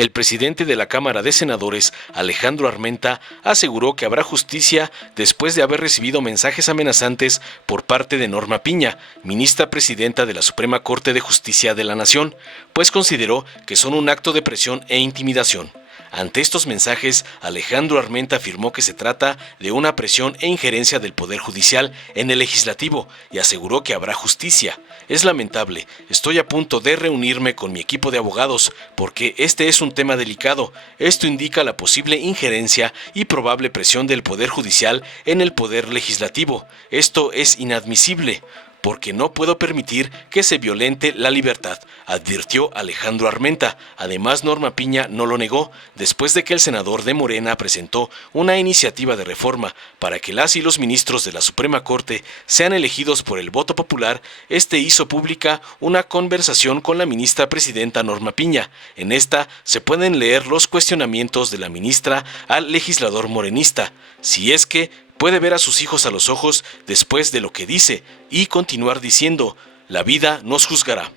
El presidente de la Cámara de Senadores, Alejandro Armenta, aseguró que habrá justicia después de haber recibido mensajes amenazantes por parte de Norma Piña, ministra presidenta de la Suprema Corte de Justicia de la Nación, pues consideró que son un acto de presión e intimidación. Ante estos mensajes, Alejandro Armenta afirmó que se trata de una presión e injerencia del Poder Judicial en el Legislativo y aseguró que habrá justicia. Es lamentable, estoy a punto de reunirme con mi equipo de abogados porque este es un tema delicado. Esto indica la posible injerencia y probable presión del Poder Judicial en el Poder Legislativo. Esto es inadmisible, porque no puedo permitir que se violente la libertad, advirtió Alejandro Armenta. Además, Norma Piña no lo negó, después de que el senador de Morena presentó una iniciativa de reforma para que las y los ministros de la Suprema Corte sean elegidos por el voto popular. Este hizo pública una conversación con la ministra presidenta Norma Piña. En esta se pueden leer los cuestionamientos de la ministra al legislador morenista, si es que puede ver a sus hijos a los ojos después de lo que dice y continuar diciendo: la vida nos juzgará.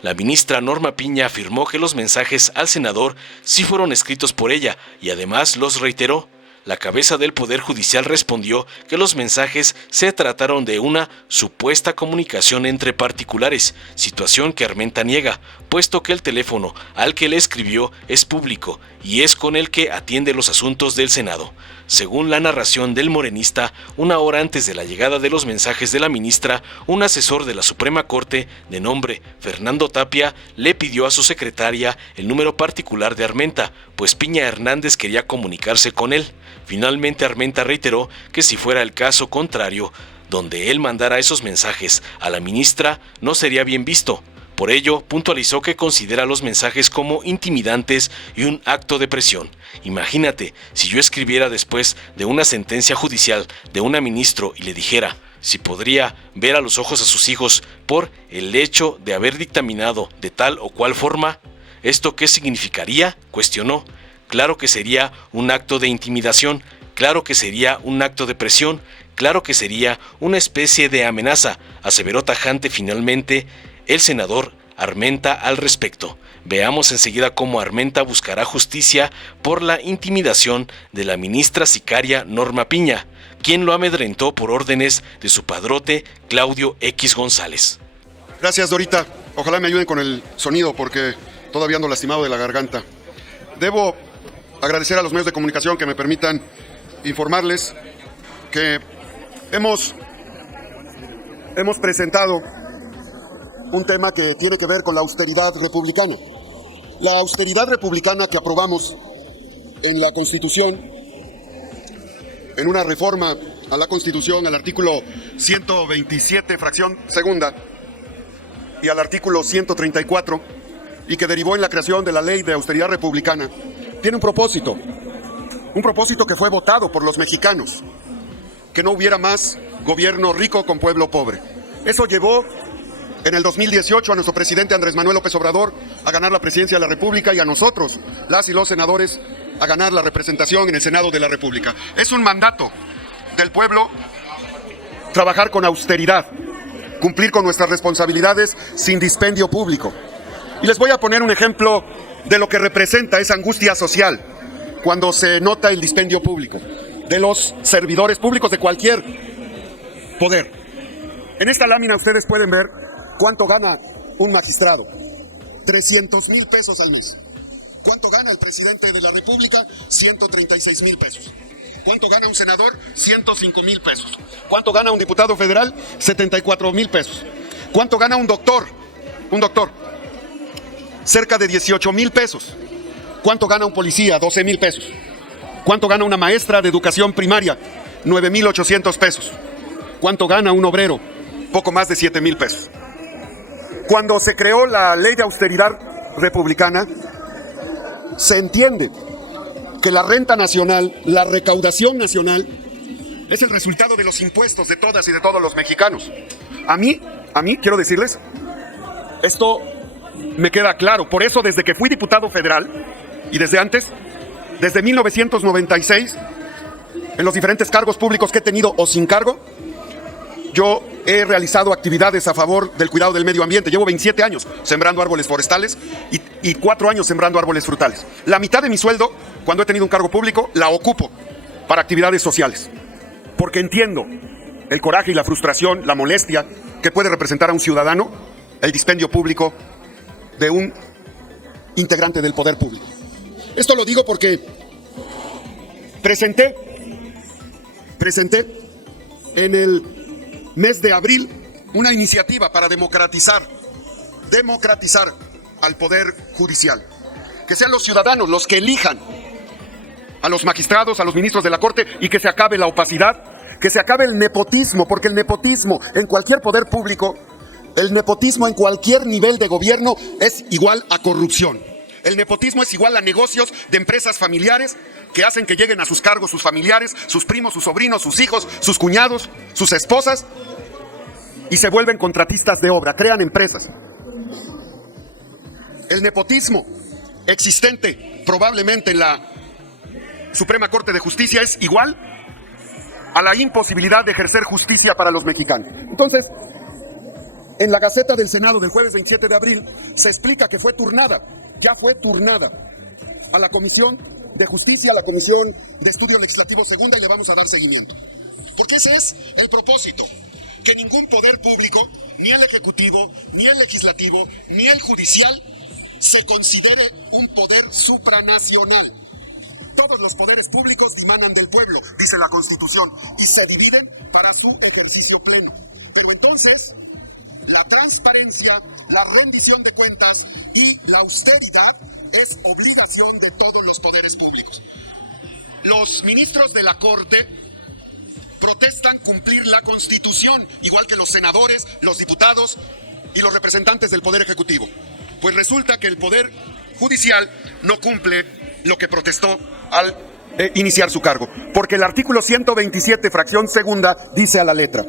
La ministra Norma Piña afirmó que los mensajes al senador sí fueron escritos por ella y además los reiteró. La cabeza del Poder Judicial respondió que los mensajes se trataron de una supuesta comunicación entre particulares, situación que Armenta niega, puesto que el teléfono al que le escribió es público y es con el que atiende los asuntos del Senado. Según la narración del morenista, una hora antes de la llegada de los mensajes de la ministra, un asesor de la Suprema Corte, de nombre Fernando Tapia, le pidió a su secretaria el número particular de Armenta, pues Piña Hernández quería comunicarse con él. Finalmente, Armenta reiteró que si fuera el caso contrario, donde él mandara esos mensajes a la ministra, no sería bien visto. Por ello, puntualizó que considera los mensajes como intimidantes y un acto de presión. Imagínate, si yo escribiera después de una sentencia judicial de una ministra y le dijera si podría ver a los ojos a sus hijos por el hecho de haber dictaminado de tal o cual forma, ¿esto qué significaría?, cuestionó. Claro que sería un acto de intimidación, claro que sería un acto de presión, claro que sería una especie de amenaza, aseveró tajante finalmente el senador Armenta al respecto. Veamos enseguida cómo Armenta buscará justicia por la intimidación de la ministra sicaria Norma Piña, quien lo amedrentó por órdenes de su padrote Claudio X González. Gracias, Dorita. Ojalá me ayuden con el sonido porque todavía ando lastimado de la garganta. Debo agradecer a los medios de comunicación que me permitan informarles que hemos presentado un tema que tiene que ver con la austeridad republicana. La austeridad republicana que aprobamos en la Constitución, en una reforma a la Constitución, al artículo 127, fracción segunda, y al artículo 134, y que derivó en la creación de la Ley de Austeridad Republicana, tiene un propósito que fue votado por los mexicanos, que no hubiera más gobierno rico con pueblo pobre. Eso llevó en el 2018 a nuestro presidente Andrés Manuel López Obrador a ganar la presidencia de la República y a nosotros, las y los senadores, a ganar la representación en el Senado de la República. Es un mandato del pueblo trabajar con austeridad, cumplir con nuestras responsabilidades sin dispendio público. Y les voy a poner un ejemplo de lo que representa esa angustia social cuando se nota el dispendio público de los servidores públicos de cualquier poder. En esta lámina ustedes pueden ver cuánto gana un magistrado: 300,000 pesos al mes. ¿Cuánto gana el presidente de la República? 136,000 pesos. ¿Cuánto gana un senador? 105,000 pesos. ¿Cuánto gana un diputado federal? 74,000 pesos. ¿Cuánto gana un doctor? Cerca de 18,000 pesos. ¿Cuánto gana un policía? 12,000 pesos. ¿Cuánto gana una maestra de educación primaria? 9,800 pesos. ¿Cuánto gana un obrero? Poco más de 7,000 pesos. Cuando se creó la Ley de Austeridad Republicana, se entiende que la renta nacional, la recaudación nacional, es el resultado de los impuestos de todas y de todos los mexicanos. A mí, quiero decirles, esto me queda claro. Por eso, desde que fui diputado federal, y desde antes, desde 1996, en los diferentes cargos públicos que he tenido o sin cargo, yo he realizado actividades a favor del cuidado del medio ambiente. Llevo 27 años sembrando árboles forestales y 4 años sembrando árboles frutales. La mitad de mi sueldo, cuando he tenido un cargo público, la ocupo para actividades sociales. Porque entiendo el coraje y la frustración, la molestia que puede representar a un ciudadano el dispendio público de un integrante del poder público. Esto lo digo porque presenté en el mes de abril una iniciativa para democratizar al poder judicial. Que sean los ciudadanos los que elijan a los magistrados, a los ministros de la Corte, y que se acabe la opacidad, que se acabe el nepotismo, porque el nepotismo en cualquier poder público, el nepotismo en cualquier nivel de gobierno es igual a corrupción. El nepotismo es igual a negocios de empresas familiares que hacen que lleguen a sus cargos sus familiares, sus primos, sus sobrinos, sus hijos, sus cuñados, sus esposas, y se vuelven contratistas de obra, crean empresas. El nepotismo existente probablemente en la Suprema Corte de Justicia es igual a la imposibilidad de ejercer justicia para los mexicanos. Entonces, en la Gaceta del Senado del jueves 27 de abril se explica que ya fue turnada a la Comisión de Justicia, a la Comisión de Estudio Legislativo Segunda, y le vamos a dar seguimiento. Porque ese es el propósito, que ningún poder público, ni el Ejecutivo, ni el Legislativo, ni el Judicial, se considere un poder supranacional. Todos los poderes públicos dimanan del pueblo, dice la Constitución, y se dividen para su ejercicio pleno. Pero entonces, la transparencia, la rendición de cuentas y la austeridad es obligación de todos los poderes públicos. Los ministros de la Corte protestan cumplir la Constitución, igual que los senadores, los diputados y los representantes del Poder Ejecutivo. Pues resulta que el Poder Judicial no cumple lo que protestó al iniciar su cargo, porque el artículo 127, fracción segunda, dice a la letra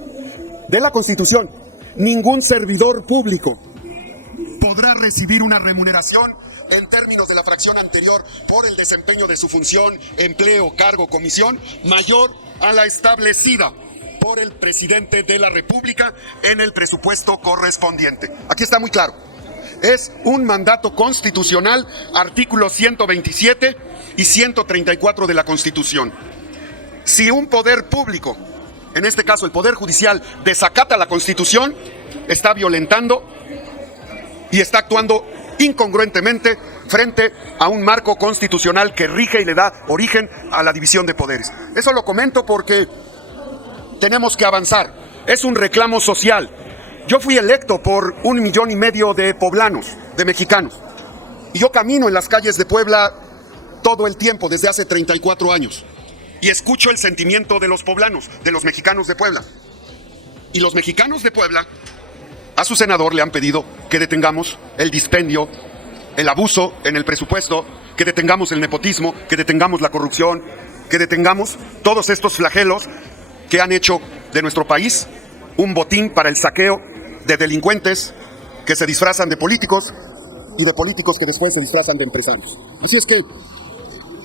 de la Constitución: ningún servidor público podrá recibir una remuneración en términos de la fracción anterior por el desempeño de su función, empleo, cargo, comisión, mayor a la establecida por el presidente de la República en el presupuesto correspondiente. Aquí está muy claro. Es un mandato constitucional, artículos 127 y 134 de la Constitución. Si un poder público, en este caso el Poder Judicial, desacata la Constitución, está violentando y está actuando incongruentemente frente a un marco constitucional que rige y le da origen a la división de poderes. Eso lo comento porque tenemos que avanzar. Es un reclamo social. Yo fui electo por 1,5 millones de poblanos, de mexicanos, y yo camino en las calles de Puebla todo el tiempo, desde hace 34 años, y escucho el sentimiento de los poblanos, de los mexicanos de Puebla. Y los mexicanos de Puebla a su senador le han pedido que detengamos el dispendio, el abuso en el presupuesto, que detengamos el nepotismo, que detengamos la corrupción, que detengamos todos estos flagelos que han hecho de nuestro país un botín para el saqueo de delincuentes que se disfrazan de políticos y de políticos que después se disfrazan de empresarios. Así es que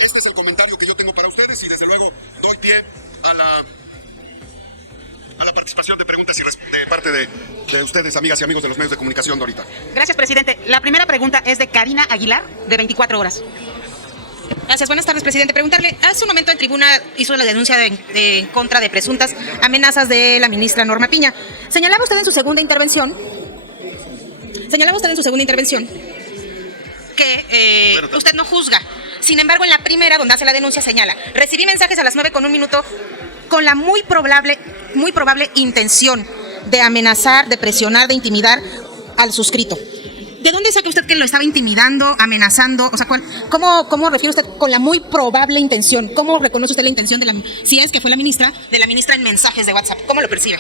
este es el comentario que yo tengo para ustedes, y desde luego doy pie a la participación de preguntas de parte de ustedes, amigas y amigos de los medios de comunicación de ahorita. Gracias, presidente. La primera pregunta es de Karina Aguilar, de 24 horas. Gracias, buenas tardes, presidente. Preguntarle, hace un momento en tribuna hizo la denuncia en contra de presuntas amenazas de la ministra Norma Piña. Señalaba usted en su segunda intervención que usted no juzga. Sin embargo, en la primera, donde hace la denuncia, señala: recibí mensajes a las 9:01 con la muy probable intención de amenazar, de presionar, de intimidar al suscrito. ¿De dónde saca usted que lo estaba intimidando, amenazando? O sea, ¿cómo refiere usted con la muy probable intención? ¿Cómo reconoce usted la intención si es que fue de la ministra en mensajes de WhatsApp? ¿Cómo lo percibe?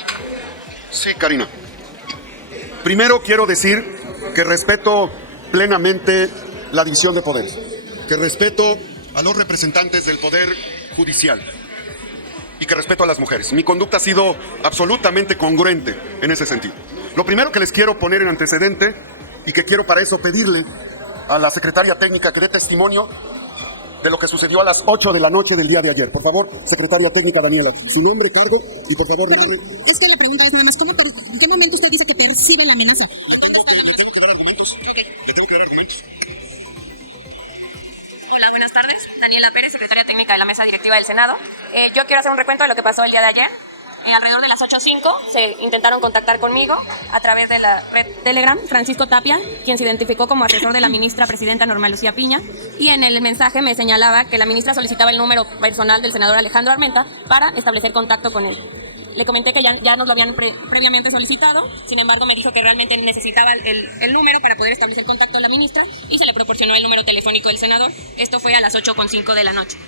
Sí, Karina. Primero quiero decir que respeto plenamente la división de poderes, que respeto a los representantes del Poder Judicial y que respeto a las mujeres. Mi conducta ha sido absolutamente congruente en ese sentido. Lo primero que les quiero poner en antecedente, y que quiero para eso pedirle a la secretaria técnica que dé testimonio de lo que sucedió a las 8 de la noche del día de ayer. Por favor, secretaria técnica Daniela, su nombre, cargo y por favor... Es que la pregunta es nada más, ¿en qué momento usted dice que percibe la amenaza? Tengo que dar argumentos. Tengo que dar argumentos. Hola, buenas tardes. Daniela Pérez, secretaria técnica de la mesa directiva del Senado. Yo quiero hacer un recuento de lo que pasó el día de ayer. Alrededor de las 8:05 se intentaron contactar conmigo a través de la red Telegram, Francisco Tapia, quien se identificó como asesor de la ministra presidenta Norma Lucía Piña, y en el mensaje me señalaba que la ministra solicitaba el número personal del senador Alejandro Armenta para establecer contacto con él. Le comenté que ya nos lo habían previamente solicitado, sin embargo me dijo que realmente necesitaba el número para poder establecer contacto con la ministra y se le proporcionó el número telefónico del senador. Esto fue a las 8:05 de la noche.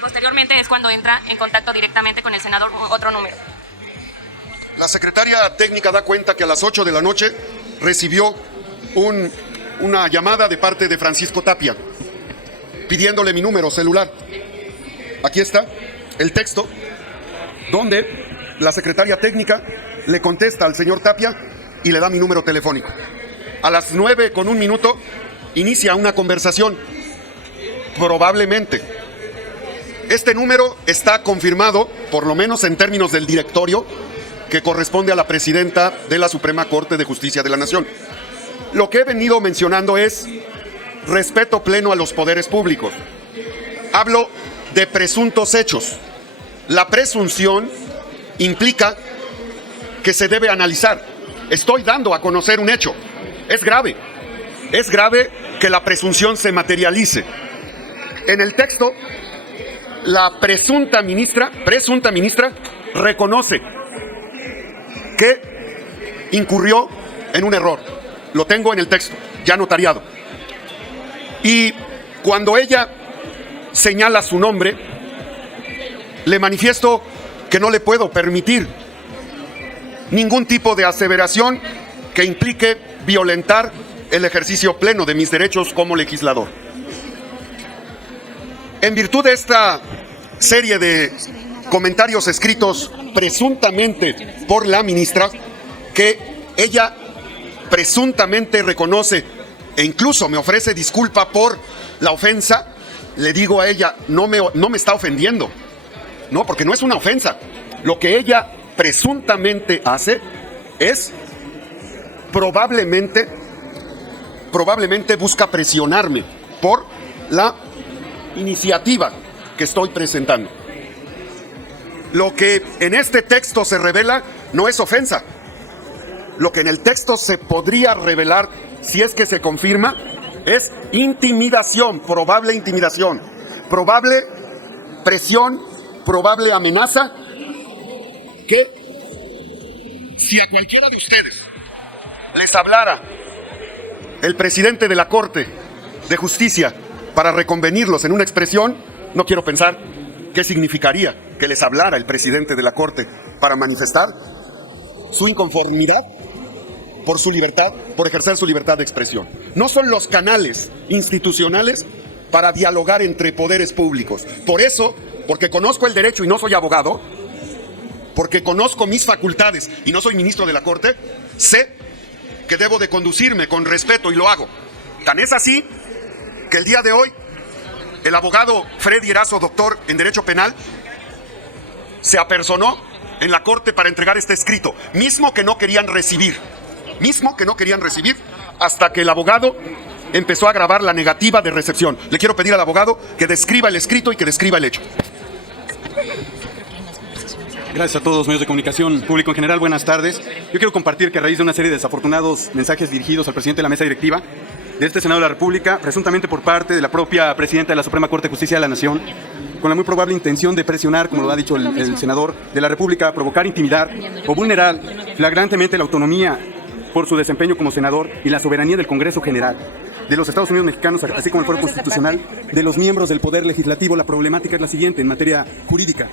Posteriormente es cuando entra en contacto directamente con el senador otro número. La secretaria técnica da cuenta que a las 8 de la noche recibió una llamada de parte de Francisco Tapia pidiéndole mi número celular. Aquí está el texto donde la secretaria técnica le contesta al señor Tapia y le da mi número telefónico. A las 9:01 inicia una conversación. Probablemente este número está confirmado, por lo menos en términos del directorio, que corresponde a la presidenta de la Suprema Corte de Justicia de la Nación. Lo que he venido mencionando es respeto pleno a los poderes públicos. Hablo de presuntos hechos. La presunción implica que se debe analizar. Estoy dando a conocer un hecho. Es grave. Es grave que la presunción se materialice. En el texto, la presunta ministra reconoce que incurrió en un error. Lo tengo en el texto, ya notariado. Y cuando ella señala su nombre, le manifiesto que no le puedo permitir ningún tipo de aseveración que implique violentar el ejercicio pleno de mis derechos como legislador. En virtud de esta serie de comentarios escritos presuntamente por la ministra, que ella presuntamente reconoce e incluso me ofrece disculpa por la ofensa, le digo a ella, no me está ofendiendo, no, porque no es una ofensa. Lo que ella presuntamente hace es probablemente busca presionarme por la iniciativa que estoy presentando. Lo que en este texto se revela no es ofensa. Lo que en el texto se podría revelar, si es que se confirma, es intimidación, probable presión, probable amenaza, que si a cualquiera de ustedes les hablara el presidente de la Corte de Justicia para reconvenirlos en una expresión, no quiero pensar qué significaría que les hablara el presidente de la Corte para manifestar su inconformidad por su libertad, por ejercer su libertad de expresión. No son los canales institucionales para dialogar entre poderes públicos. Por eso, porque conozco el derecho y no soy abogado, porque conozco mis facultades y no soy ministro de la Corte, sé que debo de conducirme con respeto y lo hago. Tan es así que el día de hoy el abogado Freddy Erazo, doctor en Derecho Penal, se apersonó en la Corte para entregar este escrito, mismo que no querían recibir, hasta que el abogado empezó a grabar la negativa de recepción. Le quiero pedir al abogado que describa el escrito y que describa el hecho. Gracias a todos los medios de comunicación, público en general, buenas tardes. Yo quiero compartir que a raíz de una serie de desafortunados mensajes dirigidos al presidente de la mesa directiva de este Senado de la República, presuntamente por parte de la propia presidenta de la Suprema Corte de Justicia de la Nación, con la muy probable intención de presionar, como lo ha dicho el senador de la República, provocar, intimidar o vulnerar flagrantemente la autonomía por su desempeño como senador y la soberanía del Congreso General de los Estados Unidos mexicanos, así como el fuero constitucional de los miembros del Poder Legislativo. La problemática es la siguiente en materia jurídica.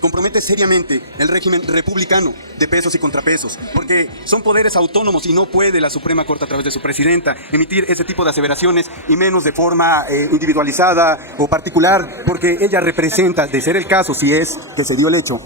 Compromete seriamente el régimen republicano de pesos y contrapesos, porque son poderes autónomos y no puede la Suprema Corte a través de su presidenta emitir ese tipo de aseveraciones, y menos de forma individualizada o particular, porque ella representa, de ser el caso, si es que se dio el hecho,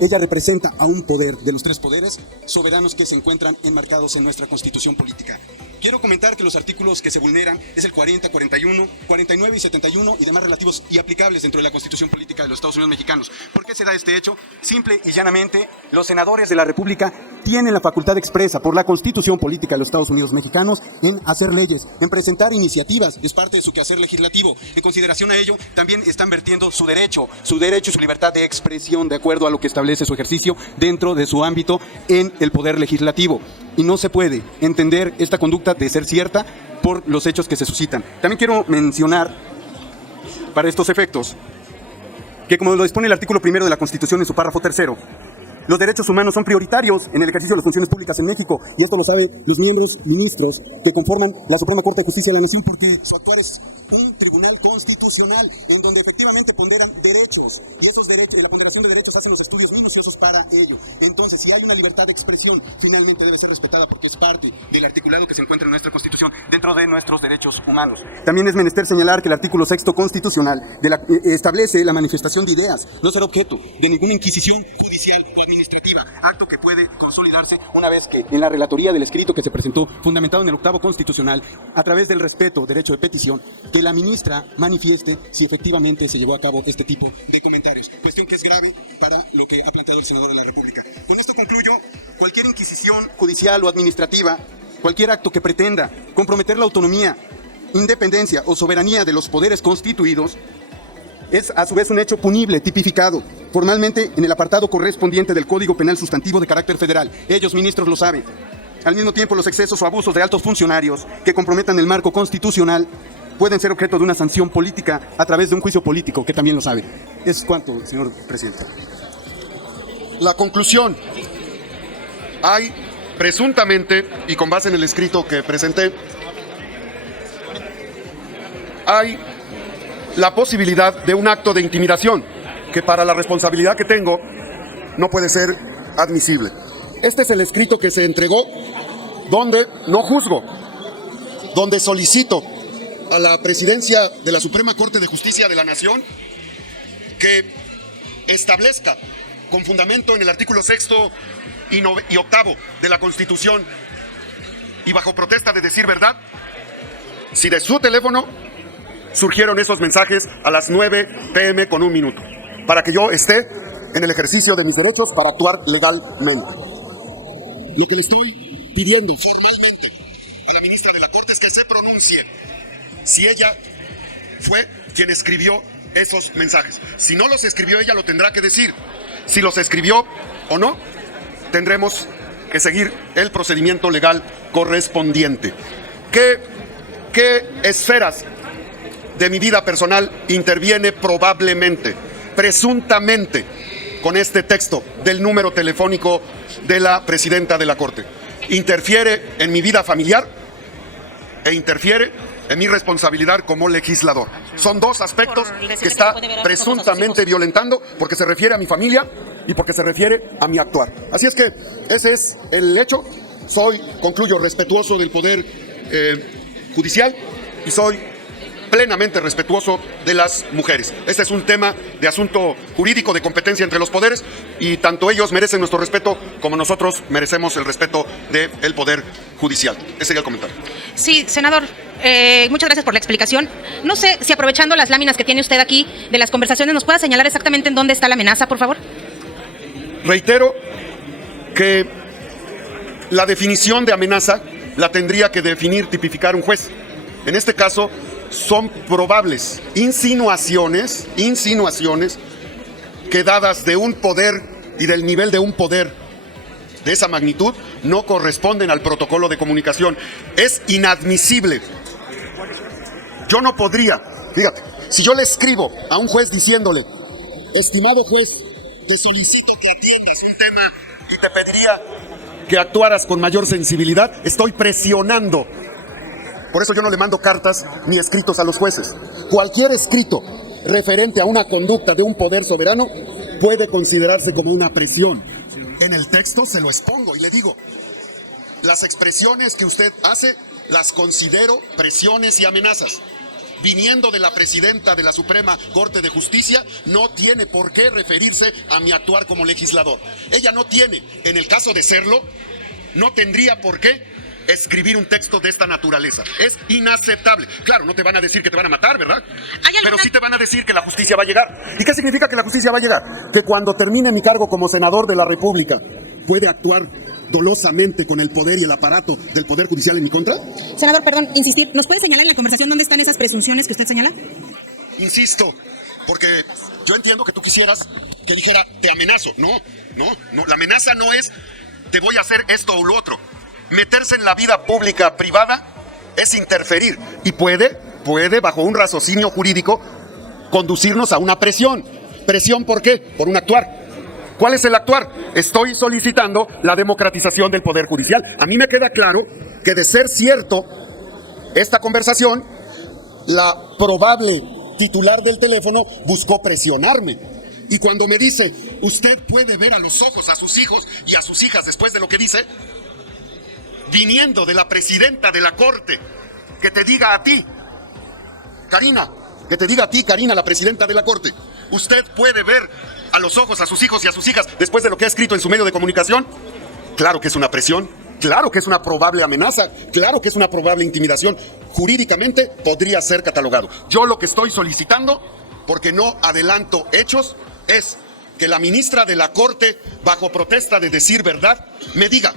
ella representa a un poder de los tres poderes soberanos que se encuentran enmarcados en nuestra Constitución política. Quiero comentar que los artículos que se vulneran es el 40, 41, 49 y 71 y demás relativos y aplicables dentro de la Constitución política de los Estados Unidos mexicanos. ¿Por qué se da este hecho? Simple y llanamente, los senadores de la República tienen la facultad expresa por la Constitución política de los Estados Unidos mexicanos en hacer leyes, en presentar iniciativas, es parte de su quehacer legislativo. En consideración a ello, también están vertiendo su derecho y su libertad de expresión de acuerdo a lo que establece su ejercicio dentro de su ámbito en el poder legislativo. Y no se puede entender esta conducta de ser cierta por los hechos que se suscitan. También quiero mencionar, para estos efectos, que como lo dispone el artículo 1 de la Constitución en su párrafo 3, los derechos humanos son prioritarios en el ejercicio de las funciones públicas en México, y esto lo saben los miembros ministros que conforman la Suprema Corte de Justicia de la Nación, porque su actuar es un tribunal constitucional en donde efectivamente ponderan derechos, y esos derechos, y la ponderación de derechos hacen los estudios minuciosos para ello. Entonces, si hay una libertad de expresión, finalmente debe ser respetada porque es parte del articulado que se encuentra en nuestra Constitución dentro de nuestros derechos humanos. También es menester señalar que el artículo 6 constitucional establece la manifestación de ideas, no será objeto de ninguna inquisición judicial o administrativa, acto que puede consolidarse una vez que en la relatoría del escrito que se presentó, fundamentado en el 8º constitucional, a través del respeto, derecho de petición, que la ministra manifieste si efectivamente se llevó a cabo este tipo de comentarios, cuestión que es grave para lo que ha planteado el senador de la República. Con esto concluyo, cualquier inquisición judicial o administrativa, cualquier acto que pretenda comprometer la autonomía, independencia o soberanía de los poderes constituidos, es a su vez un hecho punible, tipificado formalmente en el apartado correspondiente del Código Penal Sustantivo de carácter federal. Ellos, ministros, lo saben. Al mismo tiempo, los excesos o abusos de altos funcionarios que comprometan el marco constitucional pueden ser objeto de una sanción política a través de un juicio político, que también lo saben. Es cuanto, señor presidente. La conclusión. Hay presuntamente, y con base en el escrito que presenté, hay la posibilidad de un acto de intimidación que para la responsabilidad que tengo no puede ser admisible. Este es el escrito que se entregó donde no juzgo, donde solicito a la presidencia de la Suprema Corte de Justicia de la Nación que establezca con fundamento en el artículo 6 y 8 de la Constitución y bajo protesta de decir verdad, si de su teléfono surgieron esos mensajes a las 9 p.m. con 1 minuto, para que yo esté en el ejercicio de mis derechos para actuar legalmente. Lo que le estoy pidiendo formalmente a la ministra de la Corte es que se pronuncie si ella fue quien escribió esos mensajes. Si no los escribió ella, lo tendrá que decir. Si los escribió o no, tendremos que seguir el procedimiento legal correspondiente. ¿Qué esferas de mi vida personal interviene probablemente, presuntamente, con este texto del número telefónico de la presidenta de la Corte? Interfiere en mi vida familiar e interfiere en mi responsabilidad como legislador. Son dos aspectos que está presuntamente violentando porque se refiere a mi familia y porque se refiere a mi actuar. Así es que ese es el hecho. Concluyo, respetuoso del Poder Judicial y soy plenamente respetuoso de las mujeres. Este es un tema de asunto jurídico de competencia entre los poderes y tanto ellos merecen nuestro respeto como nosotros merecemos el respeto del Poder Judicial. Ese sería el comentario. Sí, senador, muchas gracias por la explicación. No sé si aprovechando las láminas que tiene usted aquí de las conversaciones, ¿nos pueda señalar exactamente en dónde está la amenaza, por favor? Reitero que la definición de amenaza la tendría que definir, tipificar un juez. En este caso, son probables insinuaciones que dadas de un poder y del nivel de un poder de esa magnitud no corresponden al protocolo de comunicación. Es inadmisible. Yo no podría, fíjate, si yo le escribo a un juez diciéndole, estimado juez, te solicito que atiendas un tema y te pediría que actuaras con mayor sensibilidad, estoy presionando. Por eso yo no le mando cartas ni escritos a los jueces. Cualquier escrito referente a una conducta de un poder soberano puede considerarse como una presión. En el texto se lo expongo y le digo, las expresiones que usted hace las considero presiones y amenazas. viniendo de la presidenta de la Suprema Corte de Justicia, no tiene por qué referirse a mi actuar como legislador. Ella no tiene, en el caso de serlo, no tendría por qué escribir un texto de esta naturaleza. Es inaceptable. Claro, no te van a decir que te van a matar, ¿verdad? Pero sí te van a decir que la justicia va a llegar. ¿Y qué significa que la justicia va a llegar? Que cuando termine mi cargo como senador de la República, puede actuar dolosamente con el poder y el aparato del Poder Judicial en mi contra. Senador, perdón, insistir, ¿nos puede señalar en la conversación dónde están esas presunciones que usted señala? Insisto, porque yo entiendo que tú quisieras que dijera, te amenazo. No, la amenaza no es, te voy a hacer esto o lo otro. Meterse en la vida pública privada es interferir y puede, bajo un raciocinio jurídico, conducirnos a una presión. ¿Presión por qué? Por un actuar. ¿Cuál es el actuar? Estoy solicitando la democratización del Poder Judicial. A mí me queda claro que, de ser cierto esta conversación, la probable titular del teléfono buscó presionarme. Y cuando me dice, usted puede ver a los ojos a sus hijos y a sus hijas después de lo que dice, viniendo de la presidenta de la Corte, que te diga a ti, Karina, la presidenta de la Corte, usted puede ver a los ojos a sus hijos y a sus hijas después de lo que ha escrito en su medio de comunicación. Claro que es una presión, claro que es una probable amenaza, claro que es una probable intimidación. Jurídicamente podría ser catalogado. Yo lo que estoy solicitando, porque no adelanto hechos, es que la ministra de la Corte, bajo protesta de decir verdad, me diga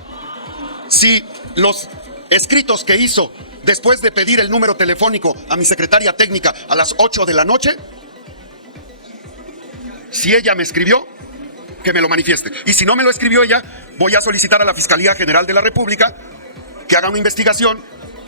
si los escritos que hizo después de pedir el número telefónico a mi secretaria técnica a las 8 de la noche, si ella me escribió, que me lo manifieste. Y si no me lo escribió ella, voy a solicitar a la Fiscalía General de la República que haga una investigación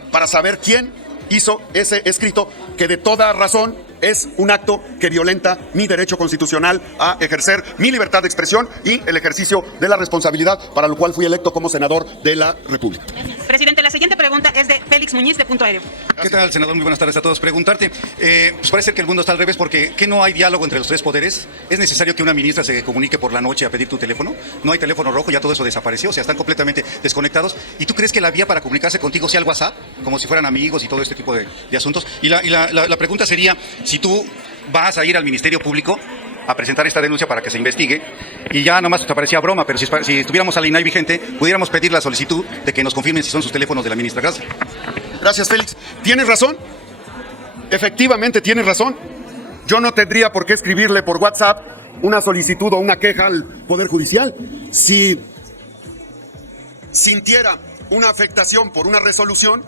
para saber quién hizo ese escrito, que de toda razón es un acto que violenta mi derecho constitucional a ejercer mi libertad de expresión y el ejercicio de la responsabilidad para lo cual fui electo como senador de la República. Presidente, la siguiente pregunta es de Félix Muñiz, de Punto Aéreo. ¿Qué tal, senador? Muy buenas tardes a todos. Preguntarte, pues parece que el mundo está al revés, porque ¿qué no hay diálogo entre los tres poderes? ¿Es necesario que una ministra se comunique por la noche a pedir tu teléfono? No hay teléfono rojo, ya todo eso desapareció, o sea, están completamente desconectados. ¿Y tú crees que la vía para comunicarse contigo sea el WhatsApp? Como si fueran amigos y todo este tipo de asuntos. Y la pregunta sería, si tú vas a ir al Ministerio Público a presentar esta denuncia para que se investigue, y ya nomás te parecía broma, pero si estuviéramos a la INAI vigente, pudiéramos pedir la solicitud de que nos confirmen si son sus teléfonos de la ministra. Gracias. Gracias, Félix. ¿Tienes razón? Efectivamente, tienes razón. Yo no tendría por qué escribirle por WhatsApp una solicitud o una queja al Poder Judicial. Si sintiera una afectación por una resolución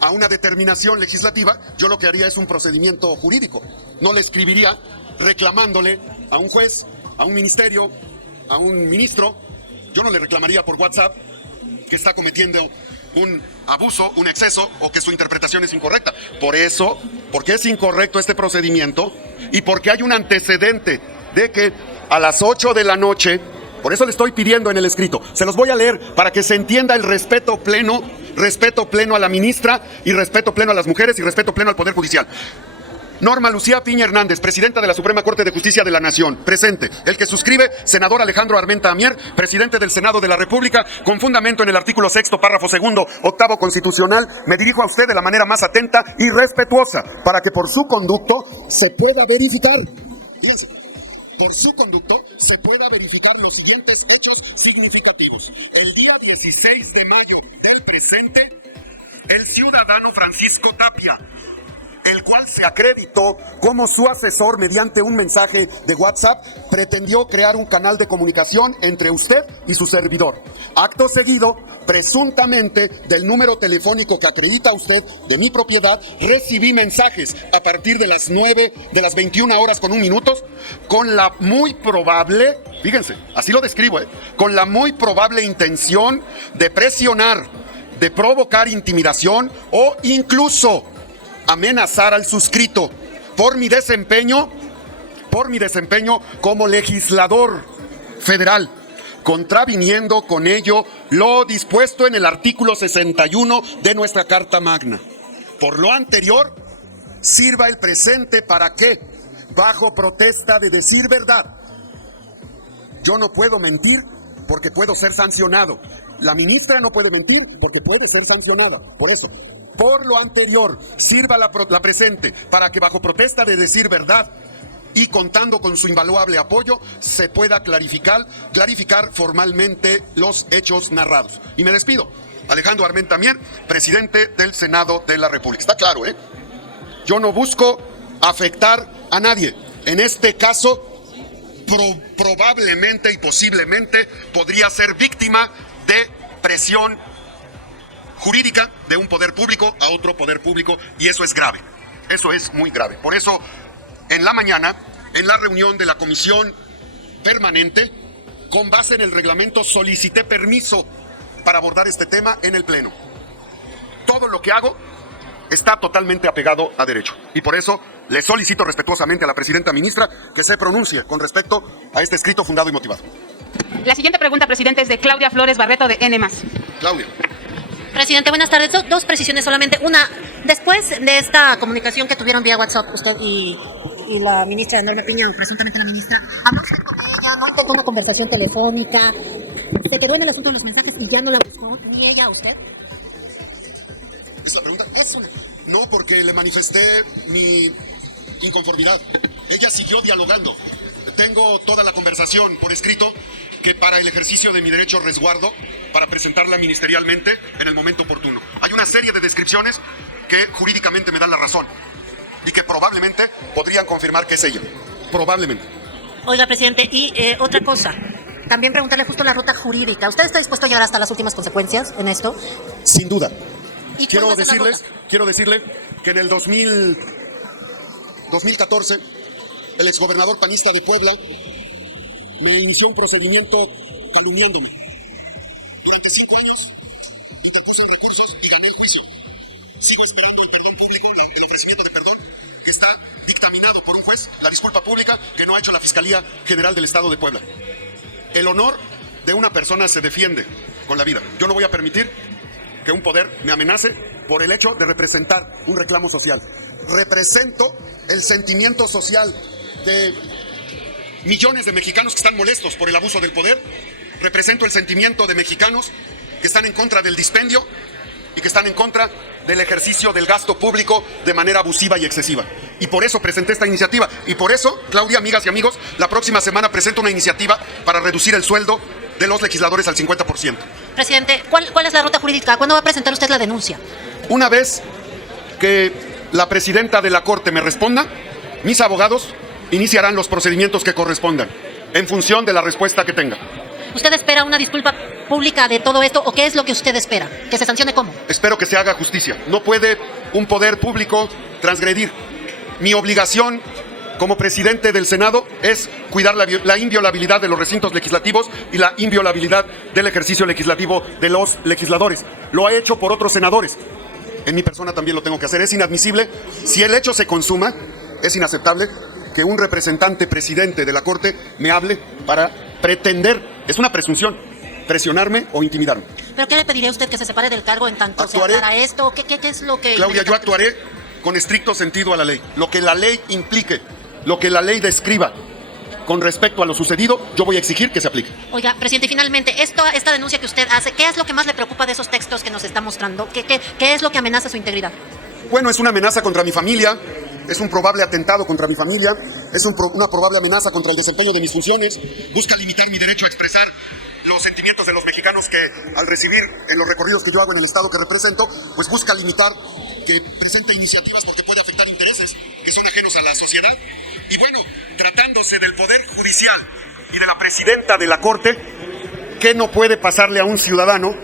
a una determinación legislativa, yo lo que haría es un procedimiento jurídico. No le escribiría reclamándole a un juez, a un ministerio, a un ministro. Yo no le reclamaría por WhatsApp que está cometiendo un abuso, un exceso, o que su interpretación es incorrecta. Por eso, porque es incorrecto este procedimiento y porque hay un antecedente de que a las 8 de la noche, por eso le estoy pidiendo en el escrito, se los voy a leer para que se entienda el respeto pleno a la ministra y respeto pleno a las mujeres y respeto pleno al Poder Judicial. Norma Lucía Piña Hernández, presidenta de la Suprema Corte de Justicia de la Nación. Presente. El que suscribe, senador Alejandro Armenta Amier, presidente del Senado de la República, con fundamento en el artículo 6º, párrafo 2º, octavo constitucional, me dirijo a usted de la manera más atenta y respetuosa para que por su conducto se pueda verificar. Fíjense. Por su conducto se pueda verificar los siguientes hechos significativos. El día 16 de mayo del presente, el ciudadano Francisco Tapia, el cual se acreditó como su asesor mediante un mensaje de WhatsApp, pretendió crear un canal de comunicación entre usted y su servidor. Acto seguido, presuntamente del número telefónico que acredita usted de mi propiedad, recibí mensajes a partir de las 21 horas con 1 minuto, con la muy probable, fíjense, así lo describo, con la muy probable intención de presionar, de provocar intimidación o incluso amenazar al suscrito por mi desempeño como legislador federal, contraviniendo con ello lo dispuesto en el artículo 61 de nuestra Carta Magna. Por lo anterior, sirva el presente para que, bajo protesta de decir verdad, yo no puedo mentir porque puedo ser sancionado. La ministra no puede mentir porque puede ser sancionada. Por eso, Por lo anterior, sirva la presente para que bajo protesta de decir verdad y contando con su invaluable apoyo, se pueda clarificar formalmente los hechos narrados. Y me despido. Alejandro Armenta Mier, presidente del Senado de la República. Está claro, ¿eh? Yo no busco afectar a nadie. En este caso, probablemente y posiblemente podría ser víctima de presión jurídica de un poder público a otro poder público, y eso es grave. Eso es muy grave. Por eso, en la mañana, en la reunión de la comisión permanente, con base en el reglamento, solicité permiso para abordar este tema en el Pleno. Todo lo que hago está totalmente apegado a derecho. Y por eso le solicito respetuosamente a la presidenta ministra que se pronuncie con respecto a este escrito fundado y motivado. La siguiente pregunta, presidente, es de Claudia Flores Barreto, de N+. Claudia. Presidente, buenas tardes. Dos precisiones solamente. Una, después de esta comunicación que tuvieron vía WhatsApp usted y la ministra Norma Piña, o presuntamente la ministra, ¿habló usted con ella? ¿No intentó una conversación telefónica? ¿Se quedó en el asunto de los mensajes y ya no la buscó ni ella a usted? ¿Es la pregunta? Es una. No, porque le manifesté mi inconformidad. Ella siguió dialogando. Tengo toda la conversación por escrito, que para el ejercicio de mi derecho resguardo para presentarla ministerialmente en el momento oportuno. Hay una serie de descripciones que jurídicamente me dan la razón y que probablemente podrían confirmar que es ella. Probablemente. Oiga, presidente, y otra cosa. También preguntarle justo la ruta jurídica. ¿Usted está dispuesto a llegar hasta las últimas consecuencias en esto? Sin duda. ¿Y Quiero cuál va a ser la decirle que en el 2014, el exgobernador panista de Puebla me inició un procedimiento calumniándome. Durante 5 años, interpuse recursos y gané el juicio. Sigo esperando el perdón público, el ofrecimiento de perdón, que está dictaminado por un juez, la disculpa pública que no ha hecho la Fiscalía General del Estado de Puebla. El honor de una persona se defiende con la vida. Yo no voy a permitir que un poder me amenace por el hecho de representar un reclamo social. Represento el sentimiento social de millones de mexicanos que están molestos por el abuso del poder. Represento el sentimiento de mexicanos que están en contra del dispendio y que están en contra del ejercicio del gasto público de manera abusiva y excesiva. Y por eso presenté esta iniciativa. Y por eso, Claudia, amigas y amigos, la próxima semana presento una iniciativa para reducir el sueldo de los legisladores al 50%. Presidente, ¿cuál es la ruta jurídica? ¿Cuándo va a presentar usted la denuncia? Una vez que la presidenta de la Corte me responda, mis abogados iniciarán los procedimientos que correspondan, en función de la respuesta que tenga. ¿Usted espera una disculpa pública de todo esto o qué es lo que usted espera? ¿Que se sancione cómo? Espero que se haga justicia. No puede un poder público transgredir. Mi obligación como presidente del Senado es cuidar la inviolabilidad de los recintos legislativos y la inviolabilidad del ejercicio legislativo de los legisladores. Lo ha hecho por otros senadores. En mi persona también lo tengo que hacer. Es inadmisible. Si el hecho se consuma, es inaceptable que un representante presidente de la Corte me hable para pretender, es una presunción, presionarme o intimidarme. ¿Pero qué le pediría a usted, que se separe del cargo en tanto Actuaré. se aclara esto? ¿Qué es lo que...? Claudia, yo actuaré con estricto sentido a la ley. Lo que la ley implique, lo que la ley describa con respecto a lo sucedido, yo voy a exigir que se aplique. Oiga, presidente, finalmente, esta denuncia que usted hace, ¿qué es lo que más le preocupa de esos textos que nos está mostrando? ¿Qué es lo que amenaza su integridad? Bueno, es una amenaza contra mi familia, es un probable atentado contra mi familia, es una probable amenaza contra el desempeño de mis funciones, busca limitar mi derecho a expresar los sentimientos de los mexicanos que, al recibir en los recorridos que yo hago en el estado que represento, pues busca limitar que presente iniciativas porque puede afectar intereses que son ajenos a la sociedad. Y bueno, tratándose del Poder Judicial y de la presidenta de la Corte, ¿qué no puede pasarle a un ciudadano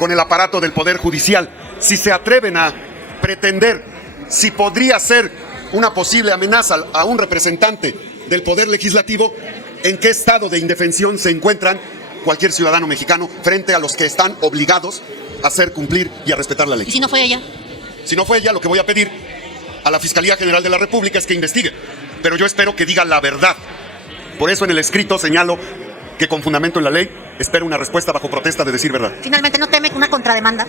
con el aparato del Poder Judicial? Si se atreven a pretender si podría ser una posible amenaza a un representante del Poder Legislativo, ¿en qué estado de indefensión se encuentran cualquier ciudadano mexicano frente a los que están obligados a hacer cumplir y a respetar la ley? ¿Y si no fue ella? Si no fue ella, lo que voy a pedir a la Fiscalía General de la República es que investigue, pero yo espero que diga la verdad. Por eso en el escrito señalo que con fundamento en la ley espero una respuesta bajo protesta de decir verdad. Finalmente, ¿no teme una contrademanda?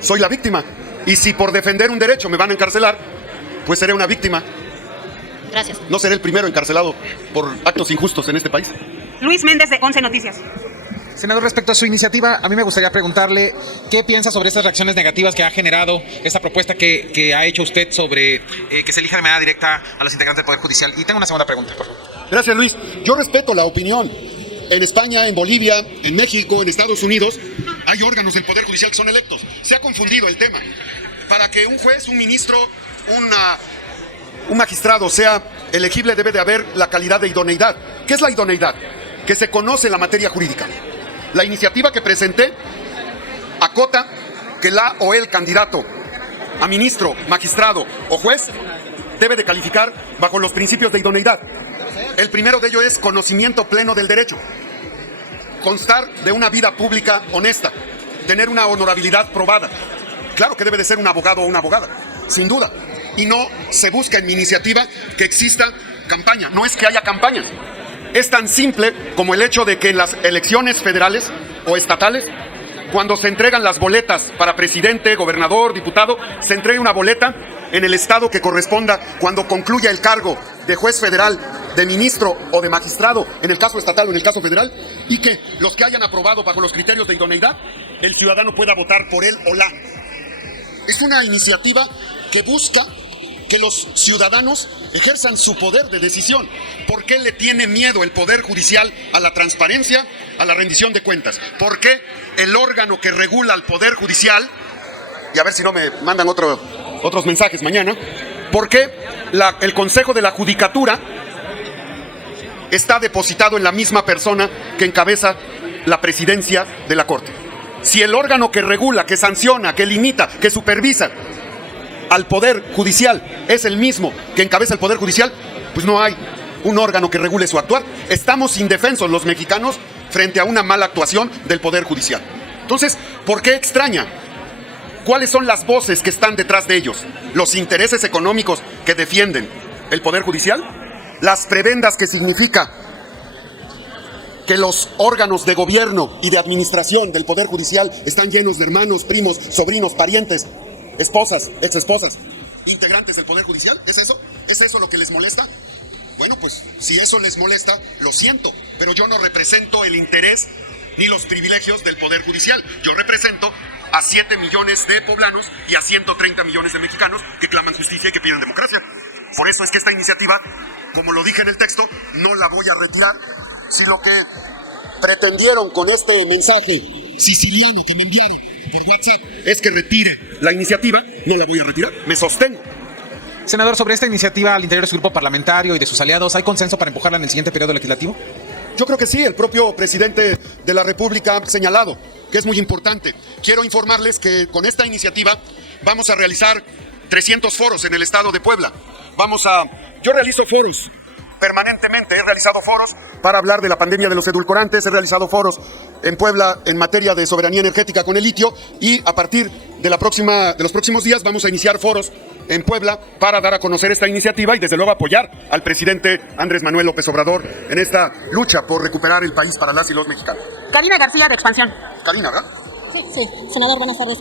Soy la víctima, y si por defender un derecho me van a encarcelar, pues seré una víctima. Gracias. No seré el primero encarcelado por actos injustos en este país. Luis Méndez, de 11 Noticias. Senador, respecto a su iniciativa, a mí me gustaría preguntarle qué piensa sobre estas reacciones negativas que ha generado esta propuesta que ha hecho usted sobre que se elija de manera directa a los integrantes del Poder Judicial. Y tengo una segunda pregunta, por favor. Gracias, Luis. Yo respeto la opinión. En España, en Bolivia, en México, en Estados Unidos, hay órganos del Poder Judicial que son electos. Se ha confundido el tema. Para que un juez, un ministro, un magistrado sea elegible debe de haber la calidad de idoneidad. ¿Qué es la idoneidad? Que se conoce la materia jurídica. La iniciativa que presenté acota que la o el candidato a ministro, magistrado o juez debe de calificar bajo los principios de idoneidad. El primero de ellos es conocimiento pleno del derecho, constar de una vida pública honesta, tener una honorabilidad probada. Claro que debe de ser un abogado o una abogada, sin duda. Y no se busca en mi iniciativa que exista campaña. No es que haya campañas. Es tan simple como el hecho de que en las elecciones federales o estatales, cuando se entregan las boletas para presidente, gobernador, diputado, se entregue una boleta en el estado que corresponda cuando concluya el cargo de juez federal, de ministro o de magistrado, en el caso estatal o en el caso federal, y que los que hayan aprobado bajo los criterios de idoneidad, el ciudadano pueda votar por él o la. Es una iniciativa que busca que los ciudadanos ejerzan su poder de decisión. ¿Por qué le tiene miedo el Poder Judicial a la transparencia, a la rendición de cuentas? ¿Por qué el órgano que regula al Poder Judicial, y a ver si no me mandan otros mensajes mañana, por qué el Consejo de la Judicatura está depositado en la misma persona que encabeza la presidencia de la Corte? Si el órgano que regula, que sanciona, que limita, que supervisa al Poder Judicial es el mismo que encabeza el Poder Judicial, pues no hay un órgano que regule su actuar. Estamos indefensos los mexicanos frente a una mala actuación del Poder Judicial. Entonces, ¿por qué extraña? ¿Cuáles son las voces que están detrás de ellos? ¿Los intereses económicos que defienden el Poder Judicial? ¿Las prebendas que significa que los órganos de gobierno y de administración del Poder Judicial están llenos de hermanos, primos, sobrinos, parientes, esposas, exesposas, integrantes del Poder Judicial? ¿Es eso? ¿Es eso lo que les molesta? Bueno, pues si eso les molesta, lo siento, pero yo no represento el interés ni los privilegios del Poder Judicial. Yo represento a 7 millones de poblanos y a 130 millones de mexicanos que claman justicia y que piden democracia. Por eso es que esta iniciativa, como lo dije en el texto, no la voy a retirar. Si lo que pretendieron con este mensaje siciliano que me enviaron por WhatsApp es que retire la iniciativa, no la voy a retirar, me sostengo. Senador, sobre esta iniciativa al interior de su grupo parlamentario y de sus aliados, ¿hay consenso para empujarla en el siguiente periodo legislativo? Yo creo que sí, el propio presidente de la República ha señalado que es muy importante. Quiero informarles que con esta iniciativa vamos a realizar 300 foros en el estado de Puebla. Yo realizo foros permanentemente, he realizado foros para hablar de la pandemia de los edulcorantes, he realizado foros en Puebla en materia de soberanía energética con el litio, y a partir de los próximos días vamos a iniciar foros en Puebla para dar a conocer esta iniciativa y desde luego apoyar al presidente Andrés Manuel López Obrador en esta lucha por recuperar el país para las y los mexicanos. Karina García, de Expansión. Karina, ¿verdad? Sí, senador, buenas tardes.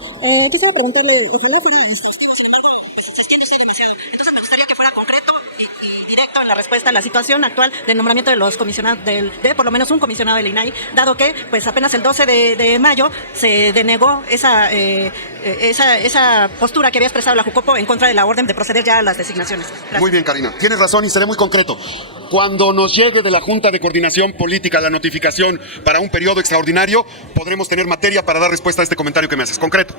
Quisiera preguntarle, ojalá fuera exhaustivo, sin embargo, se extiende usted demasiado. Entonces me gustaría que fuera concreto y directo en la respuesta a la situación actual del nombramiento de los comisionados, de por lo menos un comisionado del INAI, dado que pues apenas el 12 de mayo se denegó esa postura que había expresado la Jucopo en contra de la orden de proceder ya a las designaciones. Gracias. Muy bien, Karina, tienes razón y seré muy concreto. Cuando nos llegue de la Junta de Coordinación Política la notificación para un periodo extraordinario, podremos tener materia para dar respuesta a este comentario que me haces. Concreto.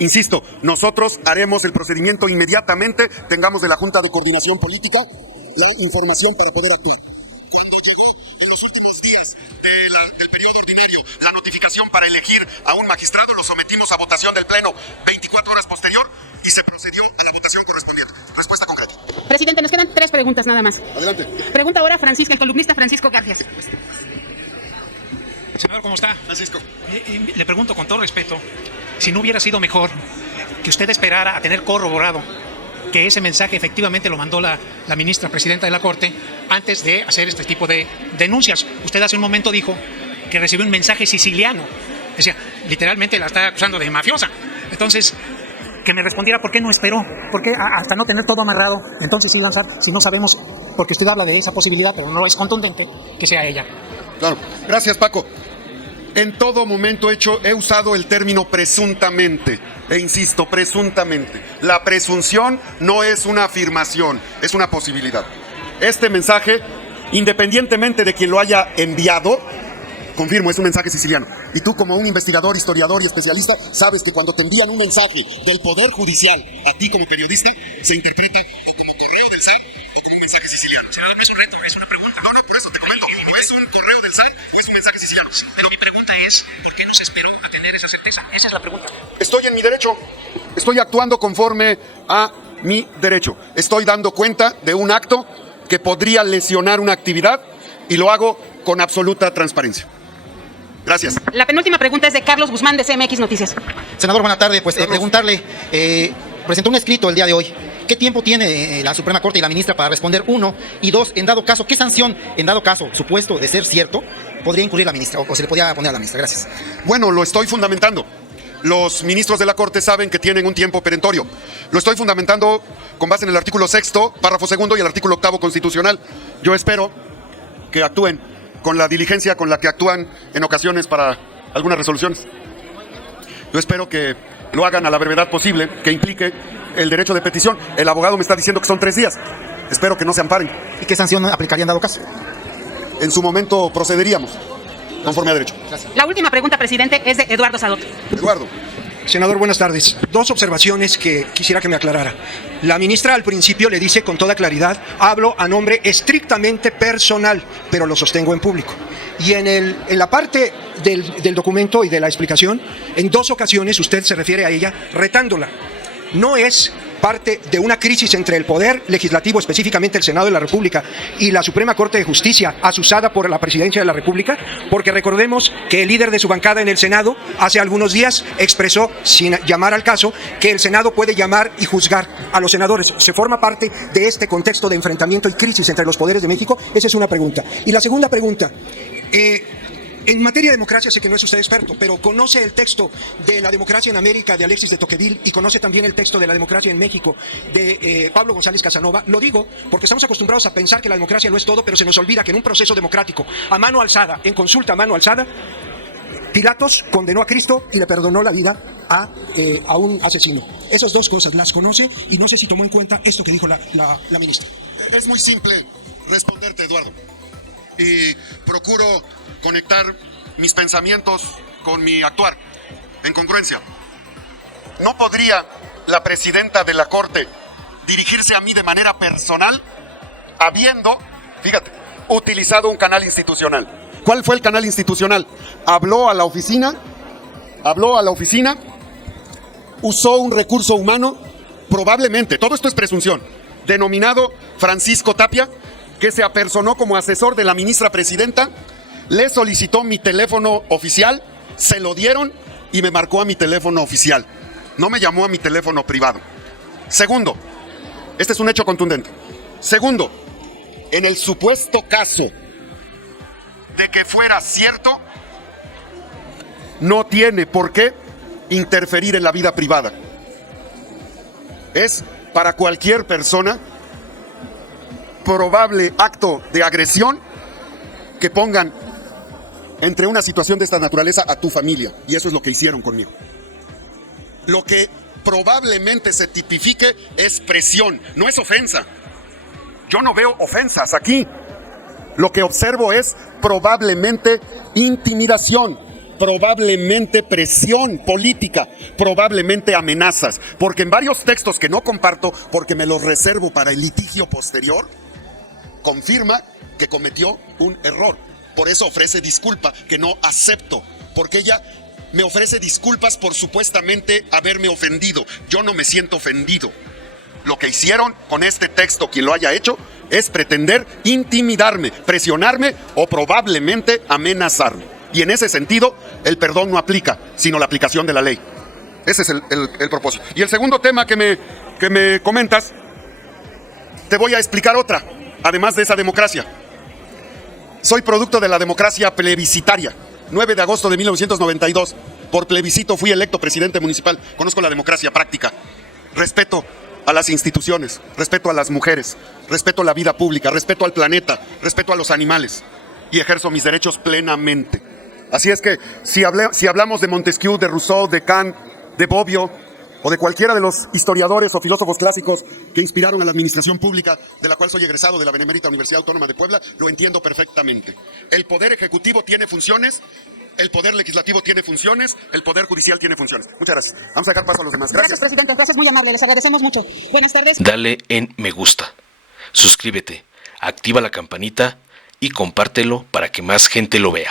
Insisto, nosotros haremos el procedimiento inmediatamente, tengamos de la Junta de Coordinación Política la información para poder actuar. Cuando llegue en los últimos días del periodo ordinario la notificación para elegir a un magistrado, lo sometimos a votación del Pleno 24 horas posterior y se procedió a la votación correspondiente. Respuesta concreta. Presidente, nos quedan 3 preguntas nada más. Adelante. Pregunta ahora el columnista Francisco García. Senador, ¿cómo está? Francisco. Le pregunto con todo respeto, si no hubiera sido mejor que usted esperara a tener corroborado que ese mensaje efectivamente lo mandó la ministra presidenta de la Corte antes de hacer este tipo de denuncias. Usted hace un momento dijo que recibió un mensaje siciliano. O sea, literalmente la está acusando de mafiosa. Entonces, que me respondiera por qué no esperó, por qué hasta no tener todo amarrado, entonces sí lanzar, si no sabemos porque usted habla de esa posibilidad, pero no es contundente que sea ella. Claro. Gracias, Paco. En todo momento he usado el término presuntamente, e insisto, presuntamente. La presunción no es una afirmación, es una posibilidad. Este mensaje, independientemente de quien lo haya enviado, confirmo, es un mensaje siciliano. Y tú, como un investigador, historiador y especialista, sabes que cuando te envían un mensaje del Poder Judicial a ti como periodista, se interpreta o como correo del SAT o como un mensaje siciliano. Senador, no es un reto, es una pregunta. No, por eso te comento, como es un correo del SAT o es un mensaje siciliano. Pero mi pregunta es, ¿por qué no se esperó a tener esa certeza? Esa es la pregunta. Estoy en mi derecho. Estoy actuando conforme a mi derecho. Estoy dando cuenta de un acto que podría lesionar una actividad y lo hago con absoluta transparencia. Gracias. La penúltima pregunta es de Carlos Guzmán de CMX Noticias. Senador, buena tarde. Pues preguntarle, presentó un escrito el día de hoy. ¿Qué tiempo tiene la Suprema Corte y la ministra para responder? 1, y 2, en dado caso, ¿qué sanción, en dado caso, supuesto de ser cierto, podría incurrir la ministra o se le podría poner a la ministra? Gracias. Bueno, lo estoy fundamentando. Los ministros de la Corte saben que tienen un tiempo perentorio. Lo estoy fundamentando con base en el artículo 6º, párrafo 2º y el artículo 8º constitucional. Yo espero que actúen con la diligencia con la que actúan en ocasiones para algunas resoluciones. Yo espero que lo hagan a la brevedad posible, que implique el derecho de petición. El abogado me está diciendo que son 3 días. Espero que no se amparen. ¿Y qué sanción aplicaría en dado caso? En su momento procederíamos, conforme a derecho. Gracias. La última pregunta, presidente, es de Eduardo Sadot. Eduardo. Senador, buenas tardes. 2 observaciones que quisiera que me aclarara. La ministra al principio le dice con toda claridad, hablo a nombre estrictamente personal, pero lo sostengo en público. Y en la parte del documento y de la explicación, en 2 ocasiones usted se refiere a ella retándola. No es parte de una crisis entre el Poder Legislativo, específicamente el Senado de la República, y la Suprema Corte de Justicia, asusada por la Presidencia de la República, porque recordemos que el líder de su bancada en el Senado hace algunos días expresó, sin llamar al caso, que el Senado puede llamar y juzgar a los senadores. ¿Se forma parte de este contexto de enfrentamiento y crisis entre los poderes de México? Esa es una pregunta. Y la segunda pregunta, en materia de democracia sé que no es usted experto, pero conoce el texto de La democracia en América de Alexis de Tocqueville y conoce también el texto de La democracia en México de Pablo González Casanova. Lo digo porque estamos acostumbrados a pensar que la democracia lo es todo, pero se nos olvida que en un proceso democrático, a mano alzada, en consulta a mano alzada, Pilatos condenó a Cristo y le perdonó la vida a un asesino. Esas 2 cosas las conoce y no sé si tomó en cuenta esto que dijo la ministra. Es muy simple responderte, Eduardo. Y procuro conectar mis pensamientos con mi actuar, en congruencia. ¿No podría la presidenta de la Corte dirigirse a mí de manera personal, habiendo, fíjate, utilizado un canal institucional? ¿Cuál fue el canal institucional? Habló a la oficina, usó un recurso humano, probablemente, todo esto es presunción, denominado Francisco Tapia, que se apersonó como asesor de la ministra presidenta, le solicitó mi teléfono oficial, se lo dieron y me marcó a mi teléfono oficial. No me llamó a mi teléfono privado. Segundo, este es un hecho contundente. Segundo, en el supuesto caso de que fuera cierto, no tiene por qué interferir en la vida privada. Es para cualquier persona probable acto de agresión que pongan entre una situación de esta naturaleza a tu familia, y eso es lo que hicieron conmigo. Lo que probablemente se tipifique es presión, no es ofensa. Yo no veo ofensas aquí. Lo que observo es probablemente intimidación, probablemente presión política, probablemente amenazas, porque en varios textos que no comparto porque me los reservo para el litigio posterior, confirma que cometió un error. Por eso ofrece disculpa, que no acepto, porque ella me ofrece disculpas por supuestamente haberme ofendido. Yo no me siento ofendido. Lo que hicieron con este texto, quien lo haya hecho, es pretender intimidarme, presionarme o probablemente amenazarme. Y en ese sentido, el perdón no aplica, sino la aplicación de la ley. Ese es el propósito. Y el segundo tema que me comentas, te voy a explicar otra, además de esa democracia. Soy producto de la democracia plebiscitaria. 9 de agosto de 1992, por plebiscito fui electo presidente municipal. Conozco la democracia práctica. Respeto a las instituciones, respeto a las mujeres, respeto a la vida pública, respeto al planeta, respeto a los animales y ejerzo mis derechos plenamente. Así es que si hablamos de Montesquieu, de Rousseau, de Kant, de Bobbio o de cualquiera de los historiadores o filósofos clásicos que inspiraron a la administración pública, de la cual soy egresado de la Benemérita Universidad Autónoma de Puebla, lo entiendo perfectamente. El Poder Ejecutivo tiene funciones, el Poder Legislativo tiene funciones, el Poder Judicial tiene funciones. Muchas gracias. Vamos a dejar paso a los demás. Gracias. Gracias, presidente. Gracias, muy amable. Les agradecemos mucho. Buenas tardes. Dale en me gusta, suscríbete, activa la campanita y compártelo para que más gente lo vea.